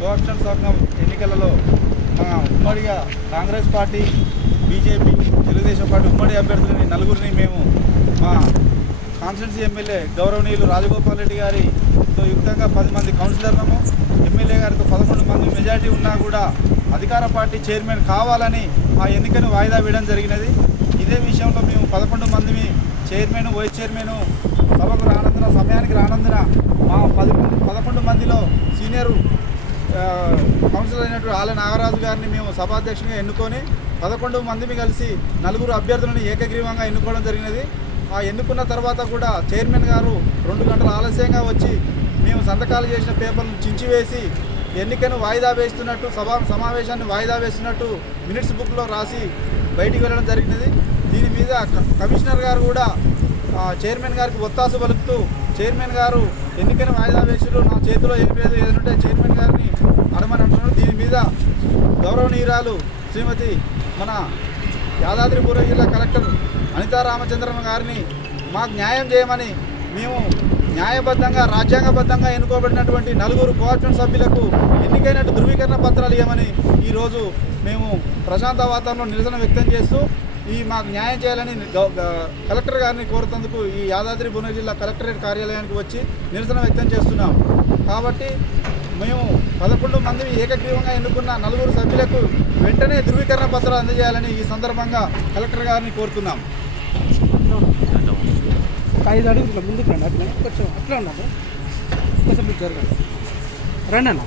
Cooption సంఘం ఎన్నికలలో ఉమ్మడిగా Congress party, BJP, Telugu Desam party ఉమ్మడి అభ్యర్థులని నలుగురిని మేము మా కాన్స్టిట్యున్సీ ఎమ్మెల్యే గౌరవనీయులు రాజగోపాల్ రెడ్డి గారితో యుక్తంగా 10 మంది కౌన్సిలర్లను, ఎమ్మెల్యే గారితో 11 మంది మెజార్టీ ఉన్నా కూడా అధికార పార్టీ చైర్మన్ కావాలని ఆ ఎన్నికను వాయిదా వేయడం జరిగినది. ఇదే విషయంలో మేము 11 మంది చైర్మన్, వైస్ చైర్మన్ సభకు రానందున, సమయానికి రానందున మా 11 మందిలో సీనియర్ కౌన్సిలర్ అయినటువంటి ఆల నాగరాజు గారిని మేము సభాధ్యక్షునిగా ఎన్నుకొని 11 మందిని కలిసి 4 అభ్యర్థులను ఏకగ్రీవంగా ఎన్నుకోవడం జరిగినది. ఆ ఎన్నుకున్న తర్వాత కూడా చైర్మన్ గారు 2 గంటలు ఆలస్యంగా వచ్చి మేము సంతకాలు చేసిన పేపర్ను చించివేసి ఎన్నికను వాయిదా వేస్తున్నట్టు, సమావేశాన్ని వాయిదా వేస్తున్నట్టు మినిట్స్ బుక్లో రాసి బయటికి వెళ్ళడం జరిగినది. దీని మీద కమిషనర్ గారు కూడా చైర్మన్ గారికి ఒత్తాసు పలుకుతూ, చైర్మన్ గారు ఎన్నికను వాయిదా వేసారు, నా చేతిలో ఏం లేదు, ఏదంటే చైర్మన్ గారిని అడమని అంటున్నారు. దీని మీద గౌరవనీయురాలు శ్రీమతి మన యాదాద్రిపురం జిల్లా కలెక్టర్ అనితా రామచంద్రన్ గారిని మాకు న్యాయం చేయమని మేము న్యాయబద్ధంగా, రాజ్యాంగబద్ధంగా ఎన్నుకోబడినటువంటి 4 కోఆప్షన్ సభ్యులకు ఎన్నికైనట్టు ధృవీకరణ పత్రాలు ఇవ్వమని ఈరోజు మేము ప్రశాంత వాతావరణంలో నిరసన వ్యక్తం చేస్తూ మాకు న్యాయం చేయాలని కలెక్టర్ గారిని కోరుతందుకు ఈ యాదాద్రి భువనగిరి జిల్లా కలెక్టరేట్ కార్యాలయానికి వచ్చి నిరసన వ్యక్తం చేస్తున్నాం. కాబట్టి మేము 11 మంది ఏకగ్రీవంగా ఎన్నుకున్న 4 సభ్యులకు వెంటనే ధృవీకరణ పత్రాలు అందజేయాలని ఈ సందర్భంగా కలెక్టర్ గారిని కోరుతున్నాం. ఒక 5 అడుగుల ముందుకు రండి, అట్లా కొంచెం అట్లా ఉన్నారు, కొంచెం జరగండి, రండి అన్న.